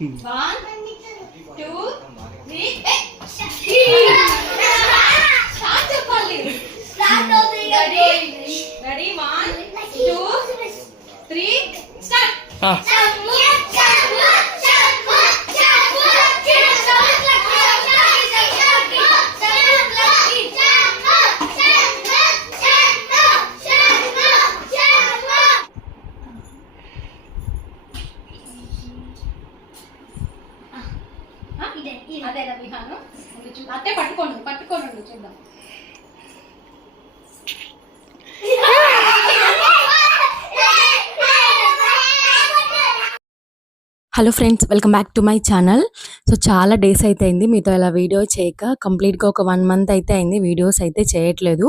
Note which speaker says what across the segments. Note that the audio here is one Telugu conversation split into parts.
Speaker 1: వన్ టూ త్రీ స్టార్ట్ చెప్పాలి ready one two three start
Speaker 2: ఆ,
Speaker 1: అదే పట్టుకోండి పట్టుకోండి చూద్దాం.
Speaker 3: Hello friends welcome back to my channel so చాలా డేస్ అయితే అయింది మీతో ఇలా వీడియో చేయక. కంప్లీట్గా ఒక వన్ మంత్ అయితే అయింది. వీడియోస్ అయితే చేయట్లేదు.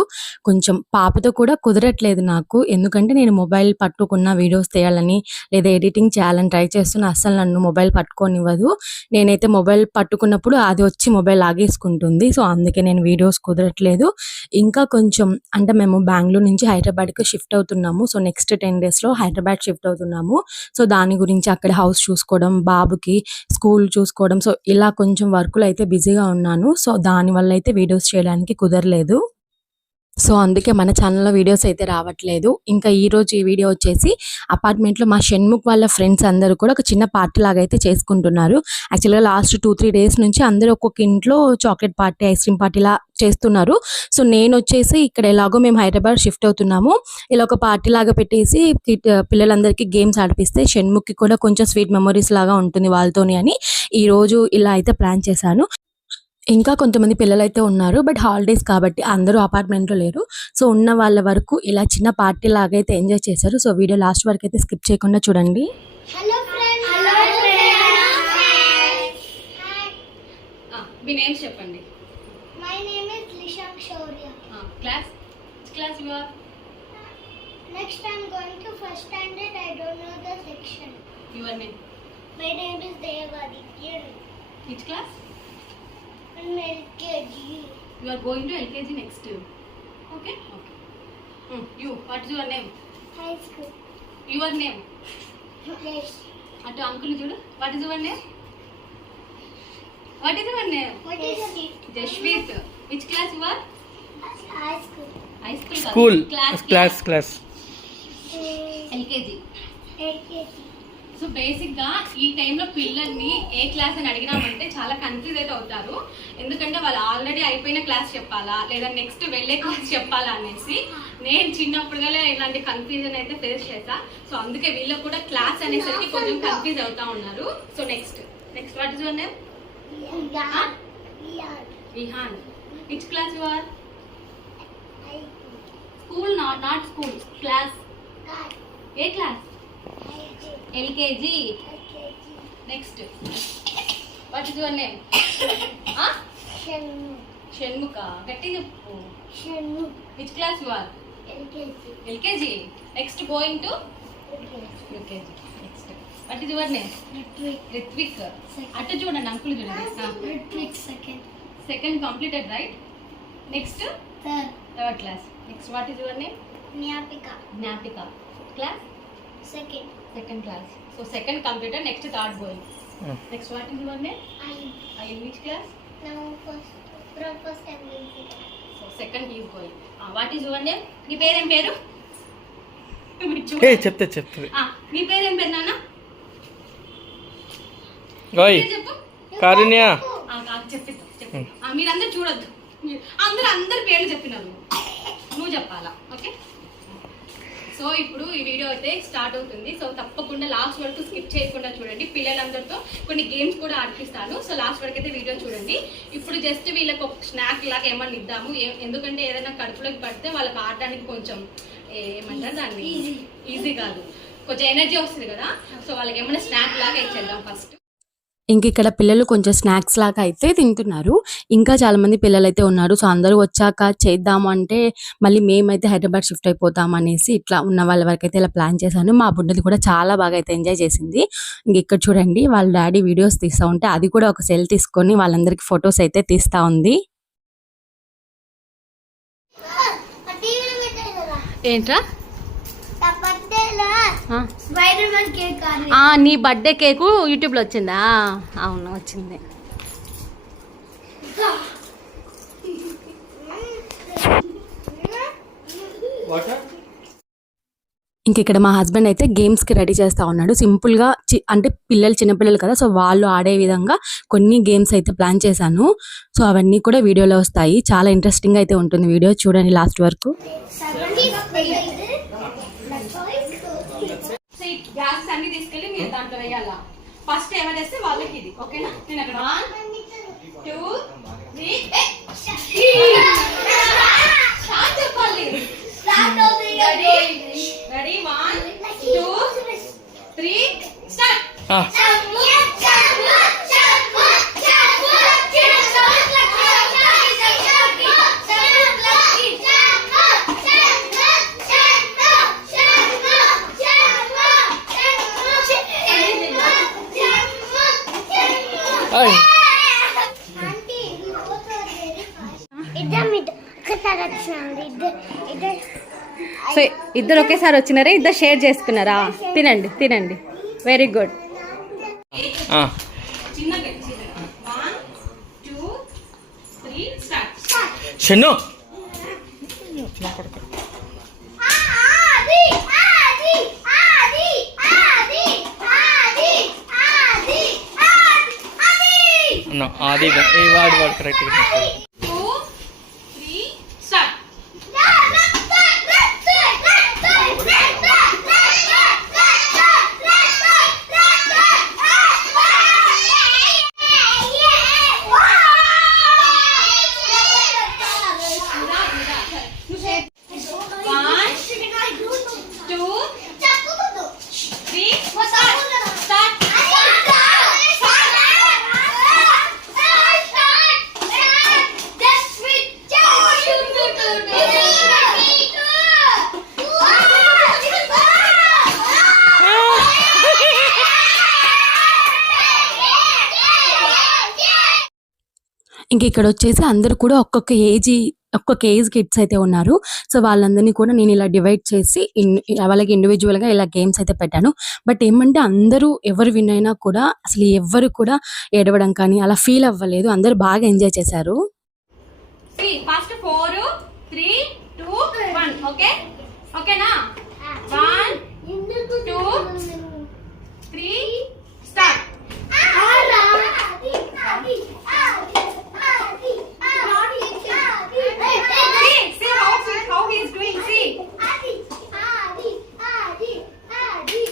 Speaker 3: కొంచెం పాపతో కూడా కుదరట్లేదు నాకు. ఎందుకంటే నేను మొబైల్ పట్టుకున్న వీడియోస్ తీయాలని లేదా ఎడిటింగ్ చేయాలని ట్రై చేస్తున్న అస్సలు నన్ను మొబైల్ పట్టుకోనివ్వదు. నేనైతే మొబైల్ పట్టుకున్నప్పుడు అది వచ్చి మొబైల్ లాగేసుకుంటుంది సో అందుకే నేను వీడియోస్ కుదరట్లేదు. ఇంకా కొంచెం అంటే మేము బెంగళూరు నుంచి హైదరాబాద్కి షిఫ్ట్ అవుతున్నాము. సో నెక్స్ట్ టెన్ డేస్లో హైదరాబాద్ షిఫ్ట్ అవుతున్నాము. సో దాని గురించి అక్కడ హౌస్ చూసుకోవడం బాబుకి స్కూల్ చూసుకోవడం. సో ఇలా కొంచెం వర్కులు అయితే బిజీగా ఉన్నాను. సో దాని వల్ల అయితే వీడియోస్ చేయడానికి కుదరలేదు. సో అందుకే మన ఛానల్లో వీడియోస్ అయితే రావట్లేదు. ఇంకా ఈరోజు ఈ వీడియో వచ్చేసి అపార్ట్మెంట్లో మా షణ్ముఖ్ వాళ్ళ ఫ్రెండ్స్ అందరూ కూడా ఒక చిన్న పార్టీ లాగా అయితే చేసుకుంటున్నారు. యాక్చువల్గా లాస్ట్ టూ త్రీ డేస్ నుంచి అందరూ ఒక్కొక్క ఇంట్లో చాక్లెట్ పార్టీ ఐస్ క్రీమ్ పార్టీలా చేస్తున్నారు. సో నేను వచ్చేసి ఇక్కడ ఎలాగో మేము హైదరాబాద్ షిఫ్ట్ అవుతున్నాము. ఇలా ఒక పార్టీ లాగా పెట్టేసి పిల్లలందరికీ గేమ్స్ ఆడిపిస్తే షణ్ముఖ్కి కూడా కొంచెం స్వీట్ మెమరీస్ లాగా ఉంటుంది వాళ్ళతోని అని ఈరోజు ఇలా అయితే ప్లాన్ చేశాను. ఇంకా కొంతమంది పిల్లలు అయితే ఉన్నారు బట్ హాలిడేస్ కాబట్టి అందరూ అపార్ట్మెంట్లో లేరు. సో ఉన్న వాళ్ళ వరకు ఇలా చిన్న పార్టీ లాగా అయితే ఎంజాయ్ చేశారు. సో వీడియో లాస్ట్ వరకు అయితే స్కిప్ చేయకుండా చూడండి.
Speaker 4: హలో ఫ్రెండ్స్ హలో ఫ్రెండ్స్
Speaker 1: మీ నేమ్స్ చెప్పండి.
Speaker 4: My name is Lishank Shaurya
Speaker 1: class class you are
Speaker 4: next I am going to first standard I don't know the section
Speaker 1: your name
Speaker 4: my name is Devaditya
Speaker 1: which class
Speaker 4: LKG
Speaker 1: you are going to LKG next okay okay you what is your name
Speaker 4: high school
Speaker 1: your name
Speaker 4: place
Speaker 1: అటు అంకుల్ చూడు. What is your name what is your name Jasveet which class you are
Speaker 4: high school
Speaker 1: high school class
Speaker 2: class class
Speaker 1: LKG
Speaker 4: LKG
Speaker 1: so బేసిక్గా ఈ టైంలో పిల్లల్ని ఏ క్లాస్ అని అడిగినామంటే చాలా కన్ఫ్యూజ్ అయితే అవుతారు. ఎందుకంటే వాళ్ళు ఆల్రెడీ అయిపోయిన క్లాస్ చెప్పాలా? లేదా నెక్స్ట్ వెళ్ళే క్లాస్ చెప్పాలా అనేసి నేను చిన్నప్పుడుగానే ఇలాంటి కన్ఫ్యూజన్ అయితే ఫేస్ చేశా. సో అందుకే వీళ్ళకి కూడా క్లాస్ అనేసరికి కొంచెం కన్ఫ్యూజ్ అవుతా ఉన్నారు. So next next what is your name Vihaan. Which class you are school not not school class a class LKG. Next what is your name Shanmukha? గట్టి చెప్పు. Which class you are
Speaker 4: LKG.
Speaker 1: Next going to UKG next what is your name Ritvik. అటు చూడండి అంకుల్ చూడండి
Speaker 4: Ritvik second
Speaker 1: second completed right next
Speaker 4: third
Speaker 1: third class next what is your name
Speaker 4: Jnapika
Speaker 1: Jnapika class
Speaker 4: second
Speaker 1: second class so second completed next third going next what is your name
Speaker 4: I
Speaker 1: I which class
Speaker 4: now first from first and
Speaker 1: so second is going what is your name నీ పేరేం పేరు.
Speaker 2: చెప్తే చెప్తుంది
Speaker 1: ఆ, నీ పేరేం పేరు నాన్న? చెప్పు?
Speaker 2: కారుణ్య.
Speaker 1: చెప్పిద్దాం చెప్పిద్దాం. ఆ, మీరందరూ చూడొద్దు. అందరూ అందరి పేర్లు చెప్పినారు. నువ్వు చెప్పాలా? ఓకే సో ఇప్పుడు ఈ వీడియో అయితే స్టార్ట్ అవుతుంది. సో తప్పకుండా లాస్ట్ వరకు స్కిప్ చేయకుండా చూడండి. పిల్లలందరితో కొన్ని గేమ్స్ కూడా ఆడిపిస్తాను. సో లాస్ట్ వరకు అయితే వీడియో చూడండి. ఇప్పుడు జస్ట్ వీళ్ళకి ఒక స్నాక్ లాగా ఏమన్నా ఇద్దాము. ఎందుకంటే ఏదైనా కడుపులోకి పడితే వాళ్ళకి ఆడడానికి కొంచెం ఏమంటారు దాన్ని? ఈజీ కాదు. కొంచెం ఎనర్జీ వస్తుంది కదా. సో వాళ్ళకి ఏమైనా స్నాక్ లాగా ఇచ్చేద్దాం ఫస్ట్
Speaker 3: ఇంక ఇక్కడ పిల్లలు కొంచెం స్నాక్స్ లాగా అయితే తింటున్నారు. ఇంకా చాలా మంది పిల్లలు అయితే ఉన్నారు. సో అందరూ వచ్చాక చేద్దాము అంటే మళ్ళీ మేమైతే హైదరాబాద్ షిఫ్ట్ అయిపోతాం అనేసి ఇట్లా ఉన్న వాళ్ళ వరకు అయితే ఇలా ప్లాన్ చేశాను. మా బుడ్డది కూడా చాలా బాగా అయితే ఎంజాయ్ చేసింది. ఇంక ఇక్కడ చూడండి వాళ్ళ డాడీ వీడియోస్ తీస్తూ ఉంటే అది కూడా ఒక సెల్ తీసుకొని వాళ్ళందరికీ ఫొటోస్ అయితే తీస్తా ఉంది.
Speaker 1: ఏంట్రా? నీ బర్త్డే కేకు యూట్యూబ్లో వచ్చిందా? అవును వచ్చింది.
Speaker 3: ఇంక ఇక్కడ మా హస్బెండ్ అయితే గేమ్స్కి రెడీ చేస్తా ఉన్నాడు. సింపుల్గా చి అంటే పిల్లలు చిన్నపిల్లలు కదా సో వాళ్ళు ఆడే విధంగా కొన్ని గేమ్స్ అయితే ప్లాన్ చేశాను. సో అవన్నీ కూడా వీడియోలో వస్తాయి. చాలా ఇంట్రెస్టింగ్ అయితే ఉంటుంది వీడియో. చూడండి లాస్ట్ వరకు.
Speaker 1: గ్యాస్ అన్ని తీసుకెళ్ళి మీరు దాంట్లో వేయాలా? ఫస్ట్ ఎవరేస్తే వాళ్ళకి ఇది ఓకేనా? నేను అక్కడ వన్ టూ త్రీ చెప్పాలి. Ready ready one two three start
Speaker 2: ఆ, ఓయ్
Speaker 4: ఇద్దరు ఒకసారి వచ్చినాడు ఇద్దరు ఇద్దరు
Speaker 1: సో ఇద్దరు ఒకేసారి వచ్చినారా? ఇద్దరు షేర్ చేసుకున్నారా? తినండి తినండి. వెరీ గుడ్
Speaker 2: ఆ, షన్ను
Speaker 4: ఆది ఆది ఆది ఆది ఆది ఆది ఆది
Speaker 2: నో, అది గా- ఈ వాడు వాడు కరెక్ట్గా
Speaker 3: ఇంక ఇక్కడ వచ్చేసి అందరూ కూడా ఒక్కొక్క ఏజ్ ఒక్కొక్క ఏజ్ కిడ్స్ అయితే ఉన్నారు. సో వాళ్ళందరినీ కూడా నేను ఇలా డివైడ్ చేసి ఇన్- వాళ్ళకి ఇండివిజువల్గా ఇలా గేమ్స్ అయితే పెట్టాను. బట్ ఏమంటే అందరూ ఎవరు విన్ అయినా కూడా అసలు ఎవరు కూడా ఏడవడం కానీ అలా ఫీల్ అవ్వలేదు. అందరూ బాగా ఎంజాయ్ చేశారు.
Speaker 1: First four three two one okay ఓకేనా one two three start See, see how he, how he is doing. See.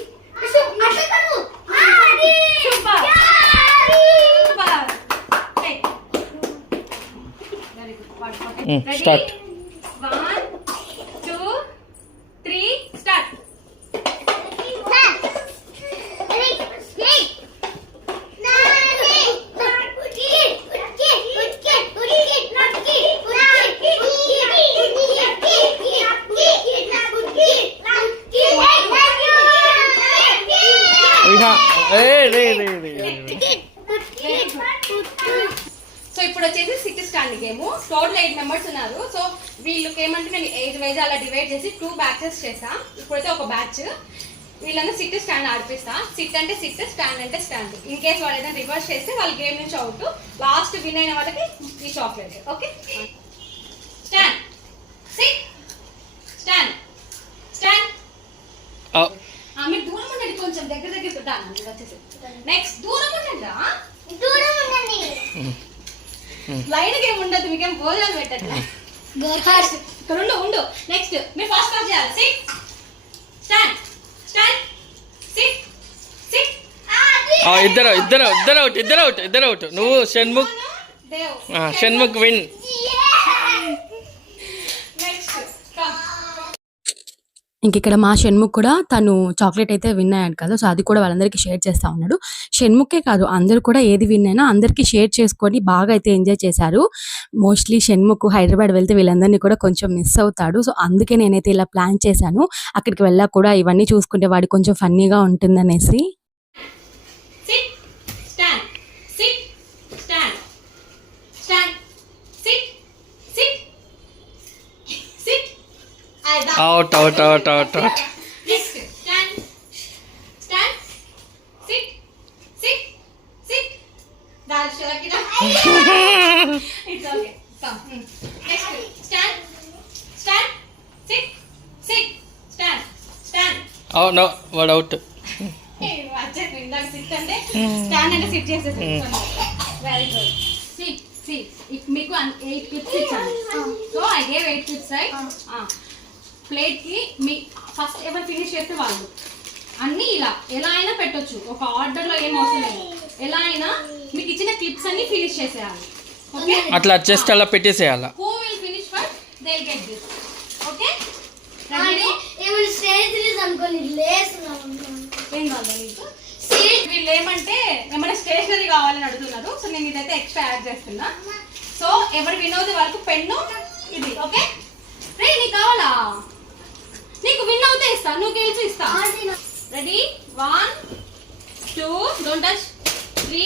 Speaker 1: Super. Super. Take. Very good. What, okay.
Speaker 2: Mm,
Speaker 1: Ready?
Speaker 2: start.
Speaker 1: One, two, three, start.
Speaker 2: ఇహా, ఏ, రే, రే, రే, రే.
Speaker 1: సో ఇప్పుడు వచ్చేసి six stand game total eight members ఉన్నారు. సో వీళ్ళకి ఏమంటే నేను ఏజ్ వైజ్ అలా డివైడ్ చేసి టూ బ్యాచెస్ చేసా ఇప్పుడైతే ఒక బ్యాచ్ వీళ్ళని సిట్ స్టాండ్ ఆడిపిస్తా. సిట్ అంటే సిట్ స్టాండ్ అంటే స్టాండ్ ఇన్ కేస్ వాళ్ళు ఏదైనా రివర్స్ చేస్తే వాళ్ళు గేమ్ నుంచి అవుట్ లాస్ట్ విన్ అయిన వాళ్ళకి ఈ chocolate okay stand sit stand stand
Speaker 2: ఆ,
Speaker 1: మీరు దూరం ఉండండి కొంచెం దగ్గర దగ్గర పెట్టాను వచ్చేసి. నెక్స్ట్ దూరం ఉండండి రా. లైన్ ఏమి ఉండదు మీకేం భోజనం పెట్టట్లే ఫస్ట్ ఇక్కడ ఉండు ఉండు. నెక్స్ట్ మీరు ఫస్ట్ పాస్ చేయాలి. Sit stand stand sit sit
Speaker 2: ఆ, ఇద్దరు ఇద్దరు ఇద్దరు అవుట్ ఇద్దరు అవుట్ ఇద్దరు అవుట్ నువ్వు షణ్ముఖ్
Speaker 1: దేవ్
Speaker 2: ఆ, షణ్ముఖ్ విన్
Speaker 1: నెక్స్ట్ కమ్
Speaker 3: ఇంక ఇక్కడ మా షణ్ముఖ్ కూడా తను చాక్లెట్ అయితే విన్ అయ్యాడు కదా. సో అది కూడా వాళ్ళందరికీ షేర్ చేస్తా ఉన్నాడు. షణ్ముఖే కాదు అందరూ కూడా ఏది విన్ అయినా అందరికీ షేర్ చేసుకొని బాగా అయితే ఎంజాయ్ చేశారు. మోస్ట్లీ షణ్ముఖ్ హైదరాబాద్ వెళ్తే వీళ్ళందరినీ కూడా కొంచెం మిస్ అవుతాడు. సో అందుకే నేనైతే ఇలా ప్లాన్ చేశాను. అక్కడికి వెళ్ళా కూడా ఇవన్నీ చూసుకుంటే వాడు కొంచెం ఫన్నీగా ఉంటుందనేసి.
Speaker 2: Out out out out out అవును వాడు అవుట్
Speaker 1: స్టాండ్ అంటే సిట్ చేసేసి very good see, see, if Miku and 8 clips, it's on. So I gave 8 clips, right? Uh. Uh. కి మీ ఫస్ట్ ఎవరు ఫినిష్ చేస్తే వాళ్ళు. అన్ని ఇలా ఎలా అయినా పెట్టొచ్చు. ఒక ఆర్డర్లో ఏం అవసరం లేదు. ఎలా అయినా మీకు ఇచ్చిన క్లిప్స్ అన్ని ఫినిష్ చేసేయాలి. ఓకే?
Speaker 2: అట్లా జస్ట్ అలా పెట్టేసేయాల?
Speaker 1: Who will finish first they get this okay?
Speaker 4: ఏమైనా స్టేజ్ రిలీజ్ అనుకోని
Speaker 1: ఏం కావాలి మీకు వీళ్ళు ఏమంటే ఏమైనా స్టేషనరీ కావాలని అడుగుతున్నారు. సో నేను ఇదైతే ఎక్స్ట్రా యాడ్ చేస్తున్నా. సో ఎవరు వినోద్ వరకు పెన్ను ఇది ఓకే? రే నీకు కావాలా? ఇస్తా నువ్వు గెలిచి ఇస్తా. Ready one two don't touch three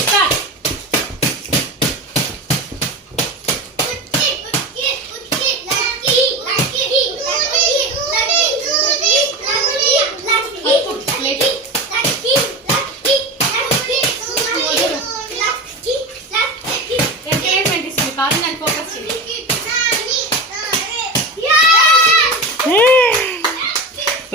Speaker 1: start encouragement ఇస్తుంది కాదు నేను ఫోకస్ చేయి
Speaker 2: లక్కీ విన్
Speaker 1: ఆ. ఇవ్వు ఇవ్వు ఇవ్వు ఒకసారి నీకు ఇంకోటి ఇస్తాను ఇంకోటి ఇస్తాను సరే నీకు ఇంకోటి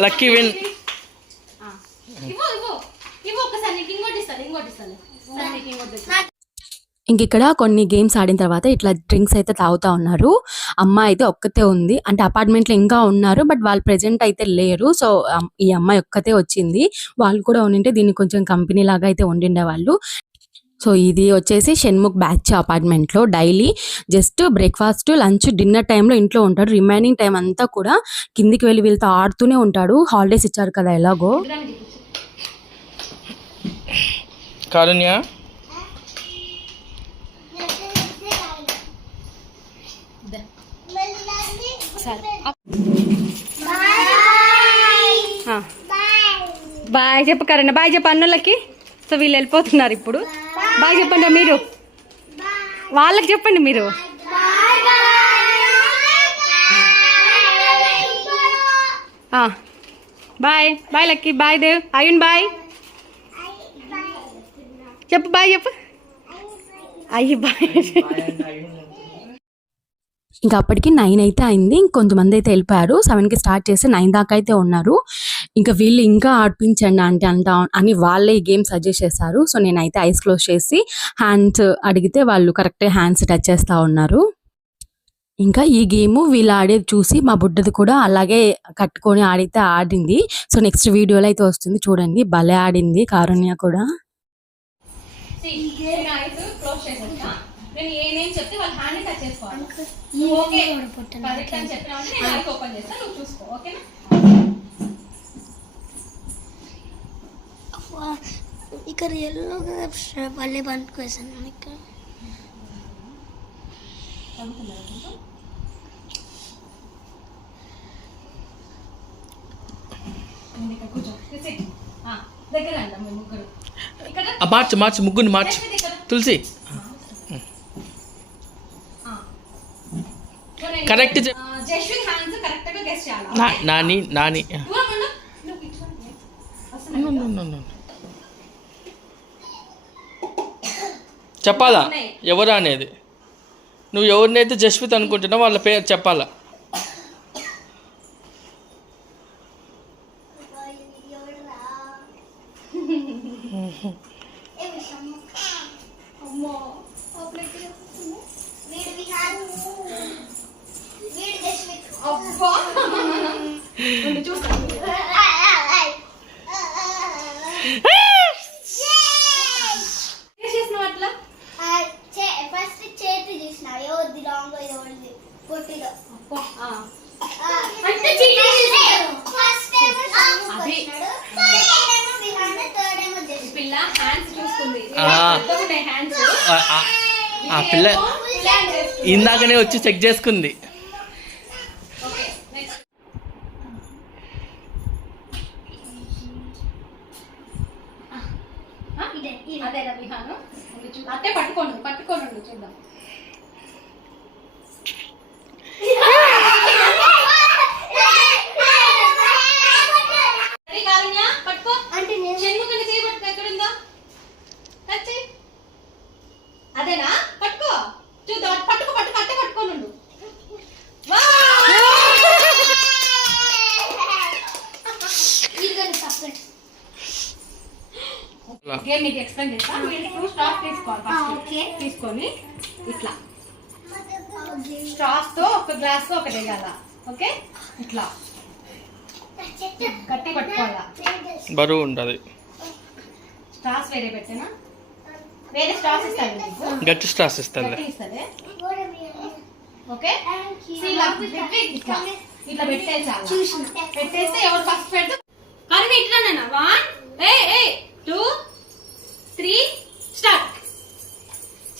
Speaker 1: తెచ్చి.
Speaker 3: ఇంక ఇక్కడ కొన్ని గేమ్స్ ఆడిన తర్వాత ఇట్లా డ్రింక్స్ అయితే తాగుతా ఉన్నారు. అమ్మ అయితే ఒక్కతే ఉంది. అంటే అపార్ట్మెంట్లో ఇంకా ఉన్నారు బట్ వాళ్ళు ప్రెజెంట్ అయితే లేరు. సో ఈ అమ్మాయి ఒక్కతే వచ్చింది. వాళ్ళు కూడా ఉండింటే దీన్ని కొంచెం కంపెనీ లాగా అయితే ఉండిండే వాళ్ళు సో ఇది వచ్చేసి షణ్ముఖ్ బ్యాచ్ అపార్ట్మెంట్లో daily just breakfast lunch dinner టైంలో ఇంట్లో ఉంటాడు రిమైనింగ్ టైం అంతా కూడా కిందికి వెళ్ళి వీళ్ళతో ఆడుతూనే ఉంటాడు హాలిడేస్ ఇచ్చారు కదా ఎలాగో.
Speaker 2: కారుణ్య.
Speaker 1: బాయ్ చెప్పకరండి బాయ్ చెప్ప అన్నులకి సో వీళ్ళు వెళ్ళిపోతున్నారు ఇప్పుడు బాయ్ చెప్పండి మీరు. వాళ్ళకి చెప్పండి మీరు. Bye bye lucky bye Dev అయ్యున్ bye. చెప్పు బాయ్ చెప్పు. అయ్యి బాయ్.
Speaker 3: ఇంకా అప్పటికి నైన్ అయితే అయింది. ఇంకొంతమంది అయితే వెళ్ళిపోయారు. సెవెన్కి స్టార్ట్ చేసి నైన్ దాకా అయితే ఉన్నారు. ఇంకా వీళ్ళు ఇంకా ఆడిపించండి అంటే అంట అని వాళ్ళే ఈ గేమ్ సజెస్ట్ చేశారు. సో నేనైతే ఐస్ క్లోజ్ చేసి హ్యాండ్స్ అడిగితే వాళ్ళు కరెక్ట్ హ్యాండ్స్ టచ్ చేస్తూ ఉన్నారు. ఇంకా ఈ గేమ్ వీళ్ళు ఆడేది చూసి మా బుడ్డది కూడా అలాగే కట్టుకొని ఆడితే ఆడింది. సో నెక్స్ట్ వీడియోలో అయితే వస్తుంది. చూడండి భలే ఆడింది కారుణ్య కూడా.
Speaker 1: నేను చెప్తే వాళ్ళ హ్యాండ్ టచ్ చేసుకోవాలి. ఓకే. కరెక్ట్ అని చెప్పినా నేను లైక్ ఓపెన్ చేస్తా నువ్వు చూసుకో ఓకేనా?
Speaker 4: ఇక్కడ. ఎల్లో పల్లె పనుకోసాను ఇక్కడ.
Speaker 2: మార్చు మార్చు ముగ్గురిని మార్చు. తులసి
Speaker 1: ఆ. సో నేను-
Speaker 2: కరెక్ట్ నా- నాని నాని. చెప్పాలా? ఎవరు అనేది? నువ్వు ఎవరినైతే జస్విత్ అనుకుంటున్నావు వాళ్ళ పేరు చెప్పాలా
Speaker 1: అమ్మో.
Speaker 4: వీడు విహాన్ వీడు జస్మిత్
Speaker 1: అబ్బా. చూస్తాను
Speaker 4: ఫస్ట్ చేతి చూసిన ఎవరిది ఎవరిది.
Speaker 1: ఆ.
Speaker 4: అంటే ఫస్ట్
Speaker 1: పిల్ల హ్యాండ్స్ చూస్తుంది
Speaker 2: ఆ.
Speaker 1: పెద్దగా ఉన్నాయి హ్యాండ్స్
Speaker 2: ఆ, ఆ, ఆ పిల్ల
Speaker 1: ప్లాన్ చేస్తుంది
Speaker 2: ఇందాకనే వచ్చి చెక్ చేసుకుంది
Speaker 1: ఓకే నెక్స్ట్
Speaker 4: ఇదే
Speaker 1: అదే విహాను అట్టే పట్టుకోండి పట్టుకోండి చూద్దాం రెడీ కారుణ్య పట్టుకో
Speaker 4: అంటే నేను
Speaker 1: షణ్ముఖండి చేయబట్టుకో ఎక్కడుందో టచ్ చేయి అదేనా పట్టుకో చూద్దాం పట్టుకో పట్టుకో గేమ్ మీకు ఎక్స్ప్లెయిన్ చేస్తా మీరు స్టాప్ తీసుకోవాలి ఫస్ట్
Speaker 4: ఓకే
Speaker 1: తీసుకొని ఇట్లా స్ట్రాస్తో ఒక వేయాల ఓకే? ఇట్లా. గట్టి పట్టుకోవాలా
Speaker 2: బరువు ఉంటుంది.
Speaker 1: స్ట్రాస్ వేరే పెట్టినా? వేరే స్ట్రాస్ ఇస్తాను
Speaker 2: గట్టి స్ట్రాస్ ఇస్తుంది
Speaker 1: ఓకే? ఇట్లా. పెట్టేస్తే ఎవరు ఫస్ట్ పెడితే? కరుణ ఇట్లా నాన్న. One uh uh two three start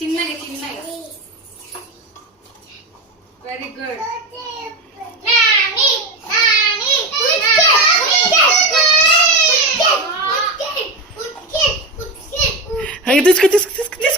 Speaker 1: చిన్నగా చిన్నగా. Very good
Speaker 4: Диско, диско, диско,
Speaker 2: диско.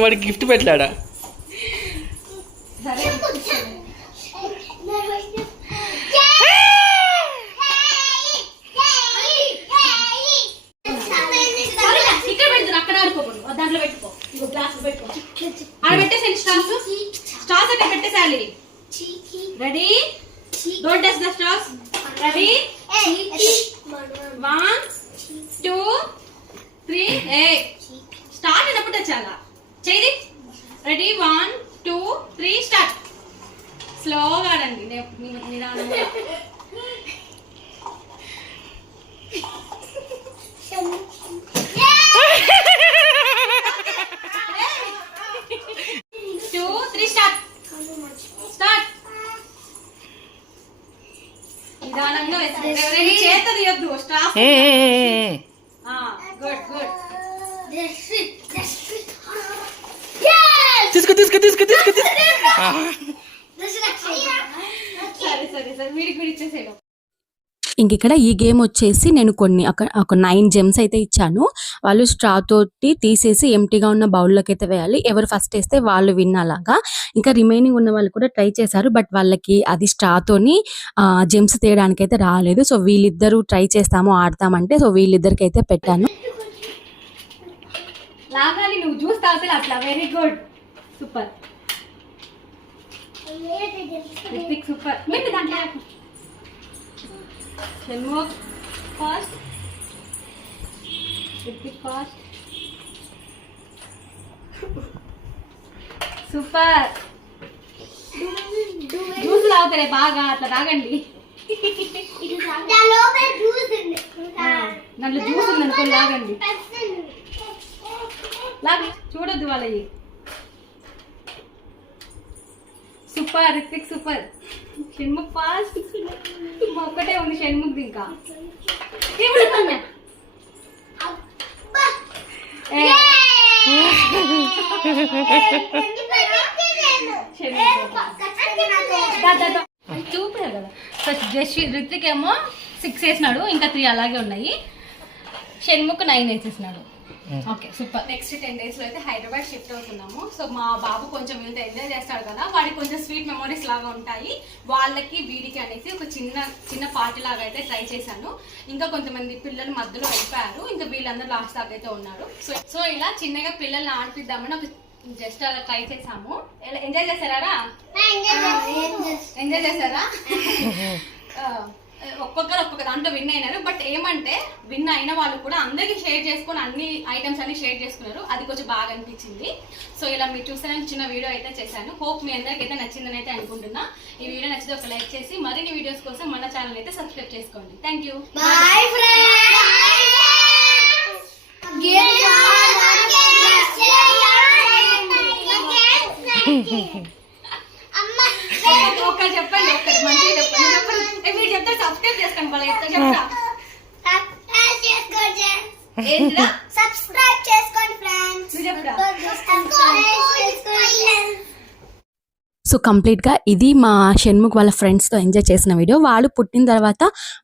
Speaker 2: వాడికి గిఫ్ట్ పెట్టాడా
Speaker 1: Hey. ఇంక
Speaker 3: ఇక్కడ ఈ గేమ్ వచ్చేసి నేను కొన్ని ఒక ఒక నైన్ జెమ్స్ అయితే ఇచ్చాను. వాళ్ళు స్ట్రా తోటి తీసేసి ఎంటీగా ఉన్న బౌల్లోకి అయితే వేయాలి. ఎవరు ఫస్ట్ వేస్తే వాళ్ళు విన్ అలాగా. ఇంకా రిమైనింగ్ ఉన్న వాళ్ళు కూడా ట్రై చేశారు. బట్ వాళ్ళకి అది స్ట్రాతోని జెమ్స్ తీయడానికి అయితే రాలేదు. సో వీళ్ళిద్దరూ ట్రై చేస్తాము ఆడతామంటే సో వీళ్ళిద్దరికి అయితే పెట్టాను.
Speaker 1: లాగాలి నువ్వు జ్యూస్ తాగితే అట్లా. వెరీ గుడ్ సూపర్ సూపర్ మీరు దాంట్లో Shanmukh fast Ritik fast super juice తాగుతారే బాగా అట్లా తాగండి. దాంట్లో జ్యూస్ ఉందనుకో లాగండి. లాగ చూడొద్దు వాళ్ళవి super Ritvik super Shanmukh fast ఒక్కటే ఉంది షణ్ముఖ్ ఇంకా. ఏమిటి కదా. ఫస్ట్ జస్ట్ రిత్విక్ ఏమో సిక్స్ వేసినాడు ఇంకా త్రీ అలాగే ఉన్నాయి. షణ్ముఖ్ నైన్ వేసేసినాడు. ఓకే సూపర్ నెక్స్ట్ టెన్ డేస్లో అయితే హైదరాబాద్ షిఫ్ట్ అవుతున్నాము. సో మా బాబు కొంచెం వీళ్ళతో ఎంజాయ్ చేస్తాడు కదా వాడికి కొంచెం స్వీట్ మెమరీస్ లాగా ఉంటాయి. వాళ్ళకి వీడికి అనేసి ఒక చిన్న చిన్న పార్టీ లాగా అయితే ట్రై చేశాను. ఇంకా కొంతమంది పిల్లలు మధ్యలో వెళ్ళిపోయారు. ఇంకా వీళ్ళందరూ లాస్ట్ దాకా అయితే ఉన్నారు. సో సో ఇలా చిన్నగా పిల్లల్ని ఆడిపిద్దామని ఒక జస్ట్ అలా ట్రై చేసాము ఎంజాయ్ చేశారా ఎంజాయ్ చేశారా ఆ, ఒక్కొక్కరు ఒక్కొక్క దాంట్లో విన్ అయినారు బట్ ఏమంటే విన్ అయిన వాళ్ళు కూడా అందరికి షేర్ చేసుకొని అన్ని ఐటమ్స్ అన్ని షేర్ చేసుకున్నారు అది కొంచెం బాగా అనిపించింది సో ఇలా మీరు చూస్తే చిన్న వీడియో అయితే చేశాను హోప్ మీ అందరికి అయితే నచ్చిందని అయితే అనుకుంటున్నా ఈ వీడియో నచ్చితే ఒక లైక్ చేసి మరిన్ని వీడియోస్ కోసం మన ఛానల్ అయితే సబ్స్క్రైబ్ చేసుకోండి థ్యాంక్ యూ
Speaker 4: Bye, friends.
Speaker 1: ఒక్క చెప్పండి ఒక్కటి మంచిగా చెప్పండి. చెప్పండి. మీరు చెప్తే సబ్స్క్రైబ్ చేసుకోండి వాళ్ళకి చెప్తా చెప్తా.
Speaker 4: సబ్స్క్రైబ్ చేసుకోండి ఫ్రెండ్స్
Speaker 1: నువ్వు చెప్పురా?
Speaker 3: సో కంప్లీట్గా ఇది మా షణ్ముఖ్ వాళ్ళ ఫ్రెండ్స్తో ఎంజాయ్ చేసిన వీడియో. వాడు పుట్టిన తర్వాత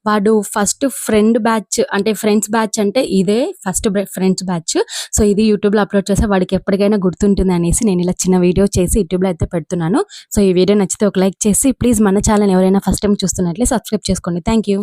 Speaker 3: వాడు ఫస్ట్ ఫ్రెండ్ బ్యాచ్ అంటే ఫ్రెండ్స్ బ్యాచ్ అంటే ఇదే ఫస్ట్ ఫ్రెండ్స్ బ్యాచ్. సో ఇది యూట్యూబ్లో అప్లోడ్ చేస్తే వాడికి ఎప్పటికైనా గుర్తుంటుంది అనేసి నేను ఇలా చిన్న వీడియో చేసి యూట్యూబ్లో అయితే పెడుతున్నాను. సో ఈ వీడియో నచ్చితే ఒక లైక్ చేసి ప్లీజ్ మన ఛానల్ ఎవరైనా ఫస్ట్ టైం చూస్తున్నట్లే సబ్స్క్రైబ్ చేసుకోండి. Thank you